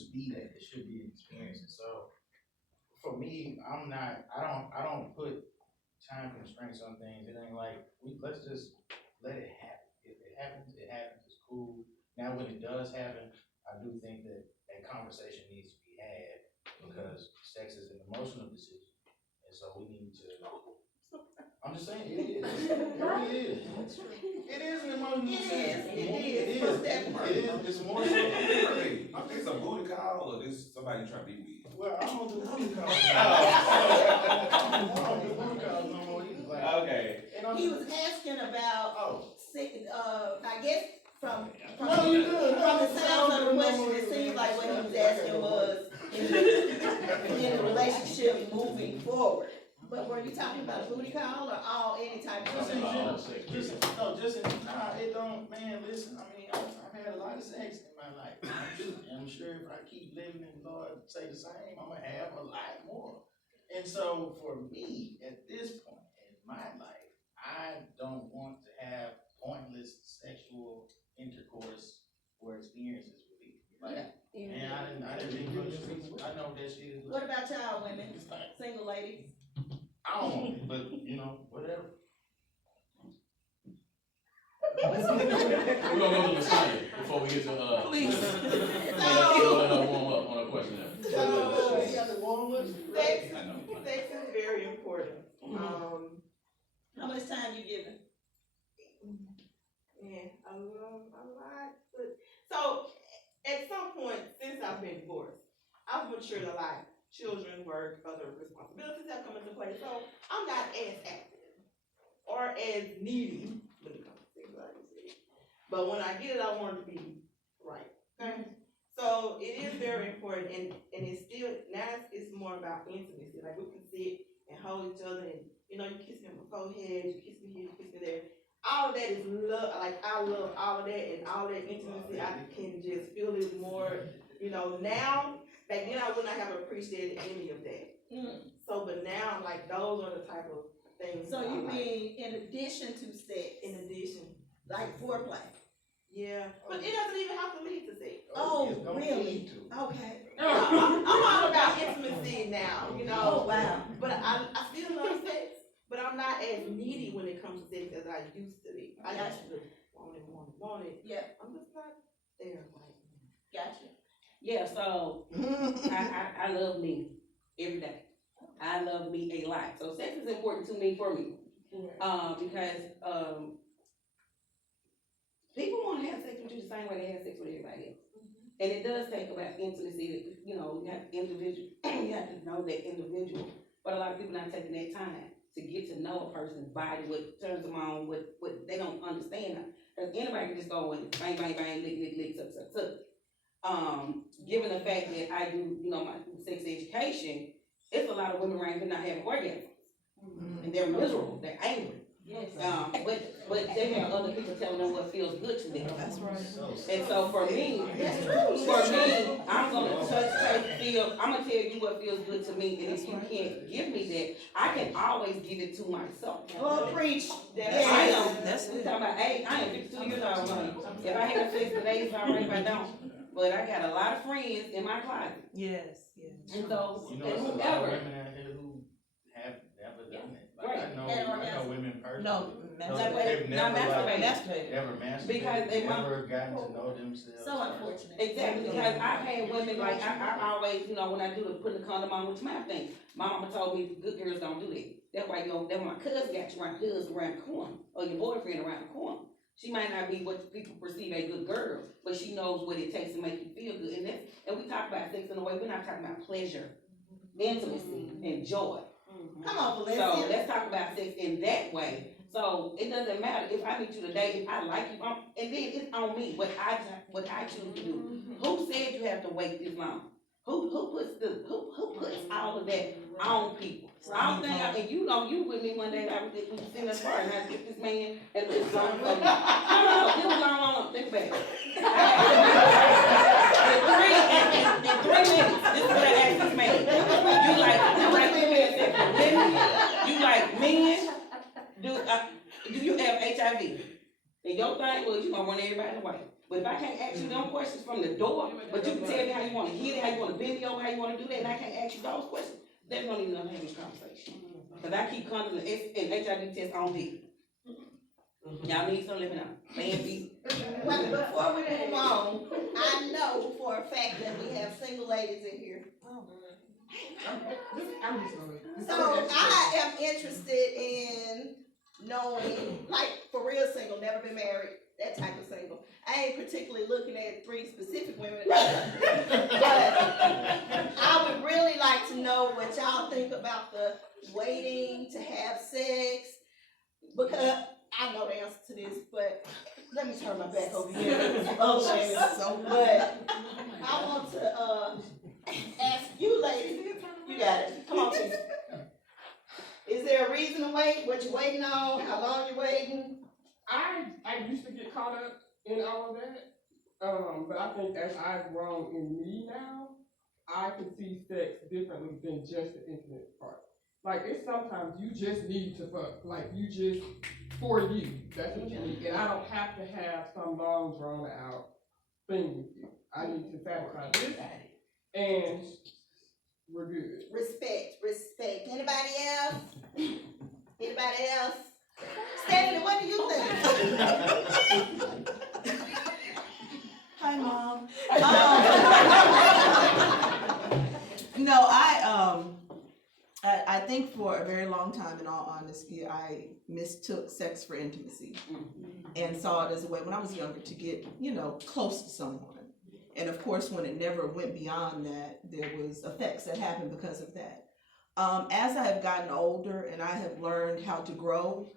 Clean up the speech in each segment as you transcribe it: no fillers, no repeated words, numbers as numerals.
just be that. It should be an experience. And so for me, I don't put time constraints on things. It ain't like let's just let it happen. If it happens, it happens. It's cool. Now, when it does happen, I do think that a conversation needs to be had because sex is an emotional decision, and so we need to. I'm just saying, it is. It really is. It is an emotional decision. It is. It's more so. I think it's a booty call or this somebody trying to be with. Well, I don't do booty calls. I don't do booty calls no more either. Like, Okay. He was asking about, I guess from No, you good. from the sound of the question, it seems like what he was asking was in the relationship moving forward. But were you talking about a booty call or any type of Just sex? in general. It don't, man, listen, I mean, I've had a lot of sex in my life. I'm sure if I keep living and Lord say the same, I'm gonna have a lot more. And so for me, at this point in my life, I don't want to have pointless sexual intercourse or experiences with people. Like, man, I didn't think for the streets. I know that shit is. What about y'all women, single ladies? I don't want it, but whatever. We're gonna go to Lasagna before we get to please. Let her warm up on her question now. Sex is very important. How much time you giving? Yeah, a lot. But so at some point since I've been divorced, I've matured a lot. Children, work, other responsibilities have come into play. So I'm not as active or as needy when it comes to sexuality. But when I get it, I want it to be right. Okay? So it is very important, and it's still now it's more about intimacy. Like we can sit and hold each other, and you kiss me on my forehead, you kiss me here, you kiss me there. All of that is love. Like I love all of that, and all that intimacy. I can just feel it more. Now. Back then I would not have appreciated any of that. So, but now, like, those are the type of things. So you mean in addition to sex? In addition. Like foreplay? Yeah. But it doesn't even have to lead to sex. Oh, really? Okay. I'm all about intimacy now, Oh, wow. But I still love sex, but I'm not as needy when it comes to sex as I used to be. I used to want it. Yeah. I'm just not there right now. Gotcha. Yeah, so I love me every day. I love me a lot. So sex is important to me for me. Because people want to have sex with you the same way they have sex with everybody else. And it does take about intimacy. You have individual you have to know that individual. But a lot of people not taking that time to get to know a person's body, what turns them on, what they don't understand. Because anybody can just go and bang, bang, bang, lick, suck. Given the fact that I do, my sex education, it's a lot of women around here not having orgasms. And they're miserable, they're angry. Yes. But they have other people telling them what feels good to them. That's right. And so for me, I'm gonna feel, I'm gonna tell you what feels good to me, and if you can't give me that, I can always give it to myself. Oh, preach. That's talking about age. I am 52 years old, honey. If I have sex today, it's alright if I don't. But I got a lot of friends in my closet. Yes. And so, it's a lot of women out there who have never done it. Like, Right. I know women personally. They've never masturbated. ever masturbated. Because they never gotten to know themselves. So unfortunate. exactly, because I've had women, like, I always, when I do putting the condom on, which my thing, my mama told me good girls don't do that. That's why my cousin got you around the corner, or your boyfriend around the corner. She might not be what people perceive a good girl, but she knows what it takes to make you feel good. And we talk about sex in a way, we're not talking about pleasure, intimacy, and joy. Come on, Felicity. So let's talk about sex in that way. So it doesn't matter if I meet you today, if I like you, and then it's on me what I choose to do. Who said you have to wait this long? Who puts all of that on people? I don't think, and you with me one day, we was sitting in the bar and I get this man and this is on for me. No, it was long, think about it. In 3 minutes, this is what I asked this man. You like women? You like men? Do you have HIV? And your thing was, you gonna run everybody away. But if I can't ask you them questions from the door, but you can tell me how you wanna hit it, how you wanna bend it over, how you wanna do that, and I can't ask you those questions, there's no need to have this conversation. Cause I keep condoms and HIV tests on me. Y'all need to let me know. Plan B. Well, before we move on, I know for a fact that we have single ladies in here. So I am interested in knowing, like, for real single, never been married, that type of single. I ain't particularly looking at 3 specific women, but I would really like to know what y'all think about the waiting to have sex, because I know the answer to this, but let me turn my back over here. But I want to ask you ladies, you got it, come on, Chief. Is there a reason to wait? What you waiting on? How long you waiting? I used to get caught up in all of that, but I think as I've grown in me now, I can see sex differently than just the intimate part. Like, it's sometimes you just need to fuck, like you just, for you, that's what you need, and I don't have to have some long drawn out thing with you. I need to satisfy this, and we're good. Respect. Anybody else? Anybody else? Stephanie, what do you think? Hi, Mom. No, I think for a very long time, in all honesty, I mistook sex for intimacy and saw it as a way, when I was younger, to get, close to someone. And of course, when it never went beyond that, there was effects that happened because of that. As I have gotten older and I have learned how to grow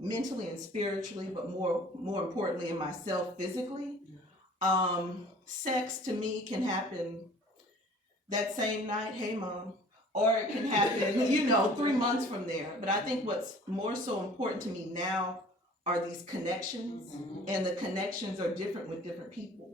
mentally and spiritually, but more importantly in myself physically, sex to me can happen that same night, hey Mom, or it can happen, 3 months from there. But I think what's more so important to me now are these connections, and the connections are different with different people.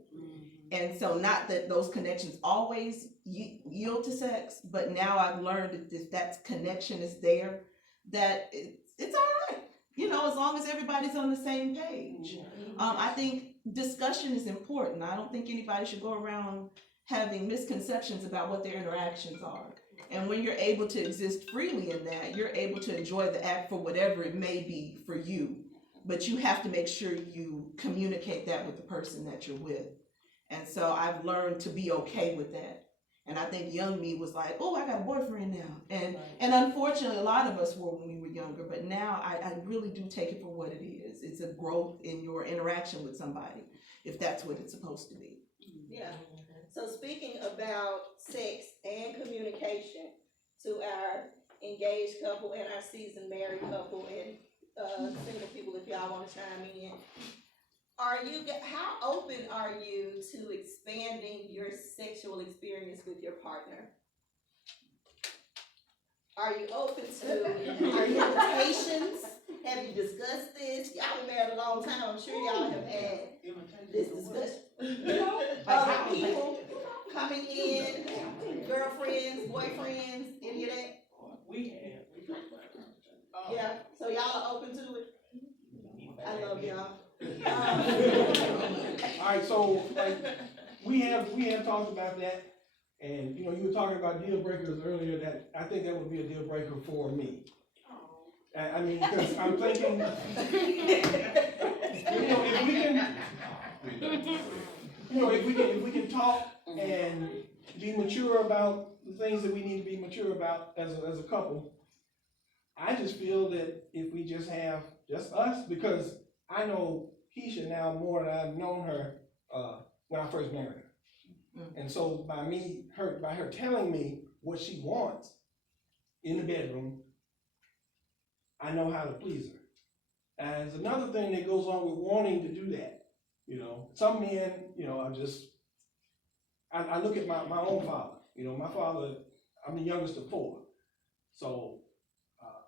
And so not that those connections always yield to sex, but now I've learned that if that connection is there, that it's all right, as long as everybody's on the same page. I think discussion is important. I don't think anybody should go around having misconceptions about what their interactions are. And when you're able to exist freely in that, you're able to enjoy the act for whatever it may be for you. But you have to make sure you communicate that with the person that you're with. And so I've learned to be okay with that. And I think young me was like, oh, I got a boyfriend now. And unfortunately, a lot of us were when we were younger, but now I really do take it for what it is. It's a growth in your interaction with somebody, if that's what it's supposed to be. Yeah. So speaking about sex and communication to our engaged couple and our seasoned married couple and single people, if y'all want to chime in, how open are you to expanding your sexual experience with your partner? Are you open to our invitations? Have you discussed this? Y'all been married a long time. I'm sure y'all have had this discussion. Other people coming in, girlfriends, boyfriends, any of that? We have. Yeah, so y'all are open to it? I love y'all. Alright, so we have talked about that, and you were talking about deal breakers earlier. That I think that would be a deal breaker for me. I mean, because I'm thinking, if we can talk and be mature about the things that we need to be mature about as a couple, I just feel that if we just have just us, because I know Keisha now more than I've known her when I first married her. And so by her telling me what she wants in the bedroom, I know how to please her. And there's another thing that goes on with wanting to do that. Some men, I look at my own father. My father, I'm the youngest of 4. So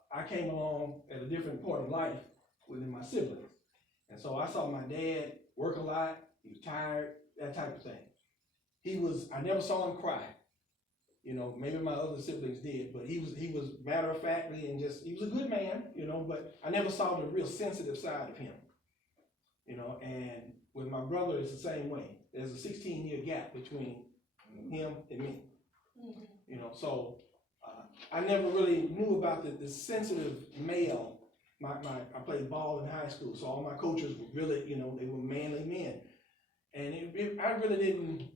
I came along at a different point in life within my siblings. And so I saw my dad work a lot, he was tired, that type of thing. I never saw him cry. Maybe my other siblings did, but he was matter of factly and he was a good man, but I never saw the real sensitive side of him. you know, and with my brother, it's the same way. There's a 16-year gap between him and me, you know, so, I never really knew about the sensitive male. I played ball in high school, so all my coaches were really, you know, they were manly men. And I really didn't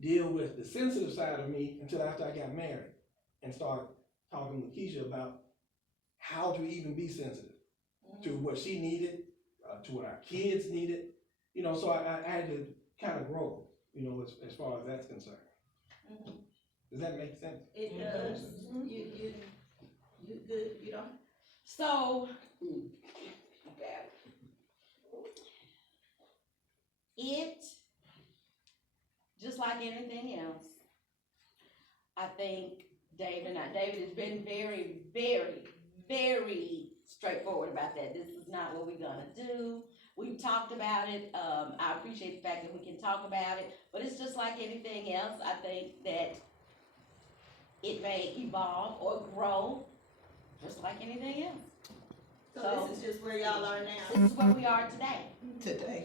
deal with the sensitive side of me until after I got married and started talking with Keisha about how to even be sensitive to what she needed, to what our kids needed, you know, so I had to kind of grow, you know, as far as that's concerned. Does that make sense? It does. You good, you know? So, it, just like anything else, I think David has been very, very, very straightforward about that. This is not what we're gonna do. We've talked about it. I appreciate the fact that we can talk about it, but it's just like anything else. I think that it may evolve or grow, just like anything else. So this is just where y'all are now. This is where we are today. Today.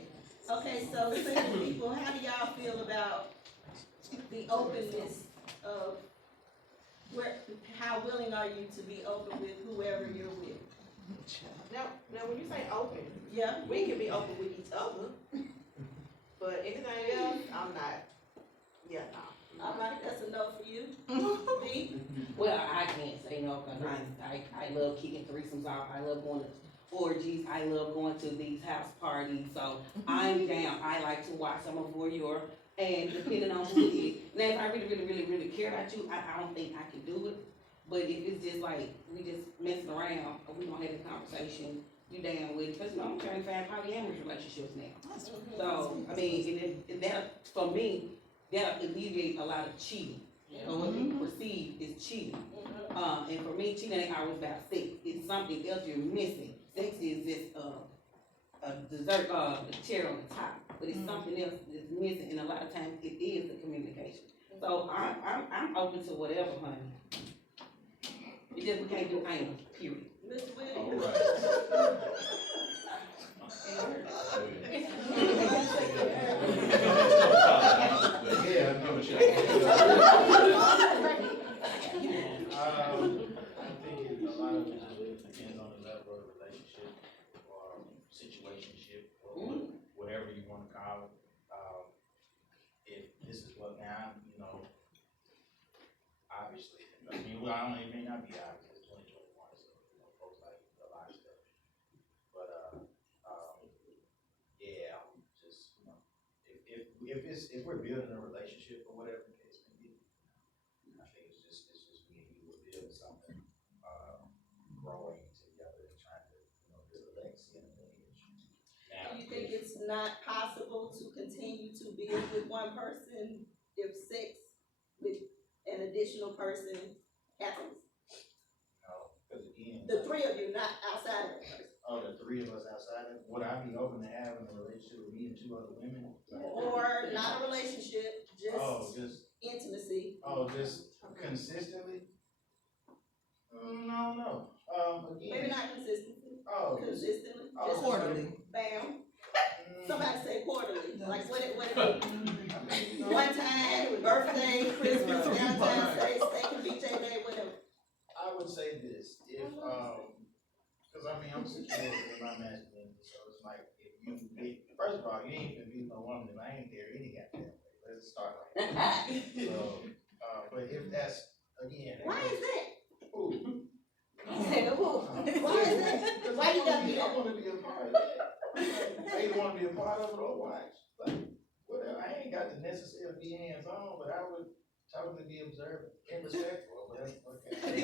Okay, so single people, how do y'all feel about the openness of how willing are you to be open with whoever you're with? Now, when you say open, Yeah? we can be open with each other, but anything else, I'm not, yeah, no. All right, that's a no for you. D? Well, I can't say no, cause I love kicking threesomes off, I love going to orgies, I love going to these house parties, so I'm down. I like to watch, I'm a voyeur, and depending on who it is, now if I really care about you, I don't think I can do it. But if it's just like, we just messing around, or we don't have a conversation, you down with it, cause you know, I'm trying to find polyamorous relationships now. So, I mean, and that, for me, that'll alleviate a lot of cheating, or what people perceive is cheating. And for me, cheating ain't always about sex, it's something else you're missing. Sex is just, a dessert, the cherry on the top, but it's something else that's missing, and a lot of times it is the communication. So I'm open to whatever, honey. It just, we can't do anal, period. Mr. All Williams? Yeah, I know what you're I think a lot of it just depends on the level of relationship or situationship or whatever you wanna call it. If this is what now, you know, obviously, I mean, well, I don't, it may not be obvious, it's 2021, so, you know, folks like a lot of stuff. But, yeah, I'm just, you know, if we're building a relationship or whatever the case may be, I think it's just me and you will build something, growing together and trying to, you know, build a legacy and a lineage. Now, Do you think it's not possible to continue to build with one person if sex with an additional person happens? no, because again. The three of you, not outside of that person. Oh, the three of us outside of, would I be open to having a relationship with me and two other women? Or not a relationship, Oh, just just, intimacy. just consistently? No, Maybe again, not consistently, oh, just, consistently, oh, just Quarterly. bam. mm, Somebody say quarterly, like what it, I mean, no, one time, birthday, Christmas, Valentine's Day, steak and BJ Day, whatever. I would say this, if, cause I mean, I'm secure in my masculinity, so it's like, if you get, first of all, you ain't gonna be no woman if I ain't there any goddamn way, let's start like that. So, but if that's, again. Why is that? Ooh. Why is that? Why you gotta be I that? wanna be a part of it. I either wanna be a part of it or watch, like, whatever, I ain't got to necessarily be hands-on, but I would totally be observant and respectful, but that's okay.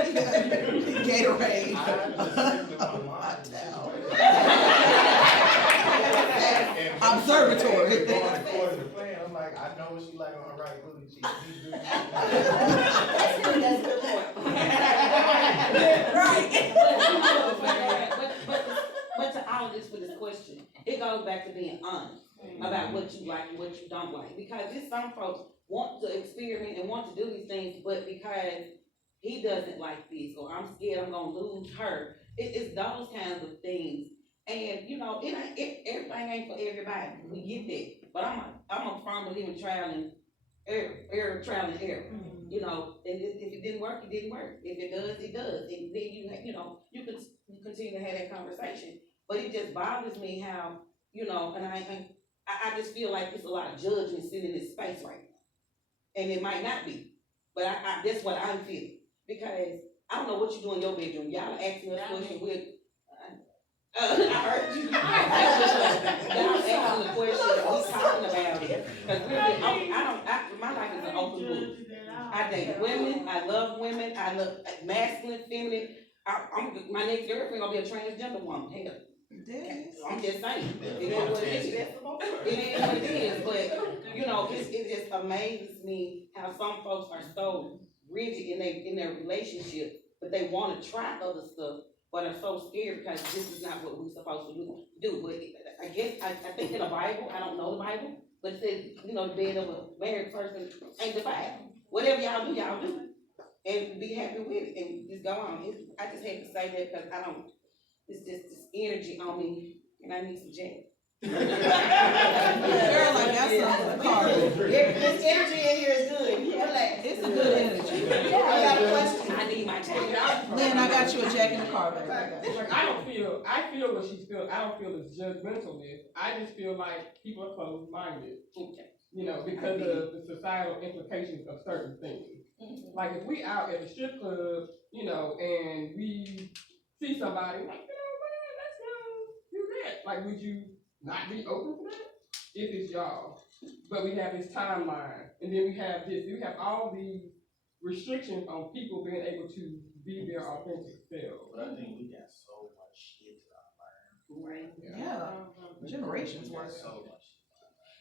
Gatorade. I just simply wanna monitor the situation. And Observatory. going according to plan, I'm like, I know what she like on the right booty cheek. That's a good point. But to all this for this question, it goes back to being honest about what you like and what you don't like. Because there's some folks want to experiment and want to do these things, but because he doesn't like this, or I'm scared I'm gonna lose her, it's those kinds of things And, you know, everything ain't for everybody, we get that, but I'm a firm believer in trial and error, trial and error. You know, and if it didn't work, it didn't work, if it does, it does, and then you know, you continue to have that conversation. But it just bothers me how, you know, and I just feel like there's a lot of judgment sitting in this space right now. And it might not be, but that's what I'm feeling, because I don't know what you do in your bedroom, y'all asking us questions with, I heard you. Y'all asking the question, we talking about it, cause really, my life is an open book. I date women, I love women, I love masculine, feminine, my next girlfriend gonna be a transgender woman, hell. I'm just saying, it is what it is. It is what it is, but, you know, it just amazes me how some folks are so rigid in their relationship, but they wanna try other stuff, but are so scared because this is not what we're supposed to do. But I guess, I think in the Bible, I don't know the Bible, but it says, you know, the bed of a married person ain't defiled. Whatever y'all do, and be happy with it, and just go on. I just hate to say that because it's just this energy on me, and I need some jack. Girl, I got something in the car. This energy in here is good, relax. It's a good energy. I got a question. I need my jack. Lynn, I got you a jack in the car, baby. I got you. Like, I feel what she's feeling, I don't feel it's judgmentalness, I just feel like people are closed-minded. Okay. You know, because of the societal implications of certain things. Like, if we out at the strip club, you know, and we see somebody, like, you know what, let's go do that. Like, would you not be open to that? If it's y'all. But we have this timeline, and then we have all these restrictions on people being able to be their authentic selves. But I think we got so much shit to unlearn. Right. Yeah, generations We got worth. so much.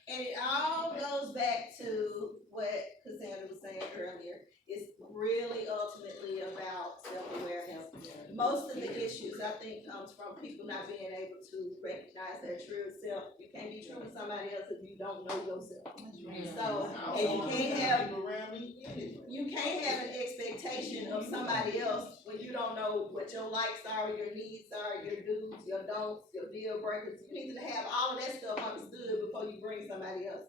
And it all goes back to what Cassandra was saying earlier. It's really ultimately about self-awareness. Most of the issues, I think, comes from people not being able to recognize their true self. You can't be true to somebody else if you don't know yourself. So, and you can't have an expectation of somebody else when you don't know what your likes are, your needs are, your do's, your don'ts, your deal breakers. You need to have all of that stuff understood before you bring somebody else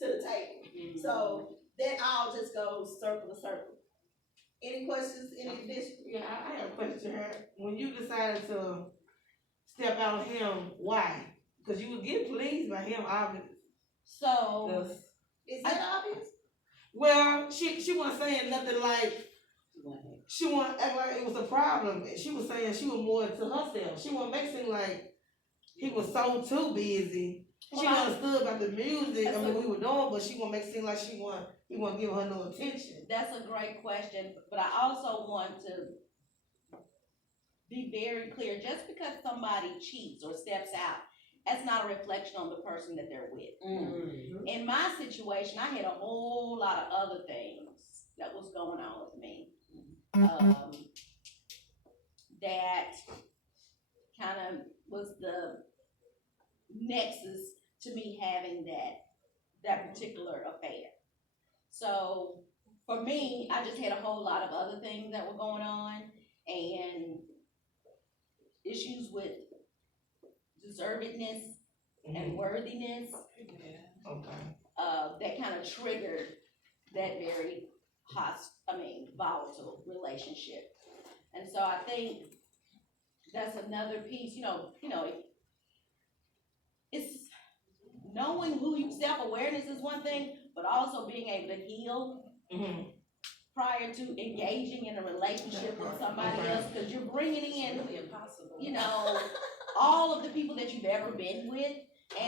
to the table. So that all just goes circle to circle. Any questions, any addition? Yeah, I have a question here. When you decided to step out on him, why? Because you would get pleased by him, obviously. So, is that obvious? Well, she wasn't saying nothing like, she wasn't act like it was a problem. She was saying she was more to herself. She wasn't make it seem like he was so too busy. She understood about the music, I mean, we were doing, but she wasn't make it seem like he wasn't giving her no attention. That's a great question, but I also want to be very clear, just because somebody cheats or steps out, that's not a reflection on the person that they're with. Mm-hmm. In my situation, I had a whole lot of other things that was going on with me. That kind of was the nexus to me having that particular affair. So for me, I just had a whole lot of other things that were going on and issues with deservedness and worthiness. That kind of triggered that very volatile relationship. And so I think that's another piece, it's knowing who you, self-awareness is one thing, but also being able to heal prior to engaging in a relationship with somebody else, because you're bringing in, all of the people that you've ever been with,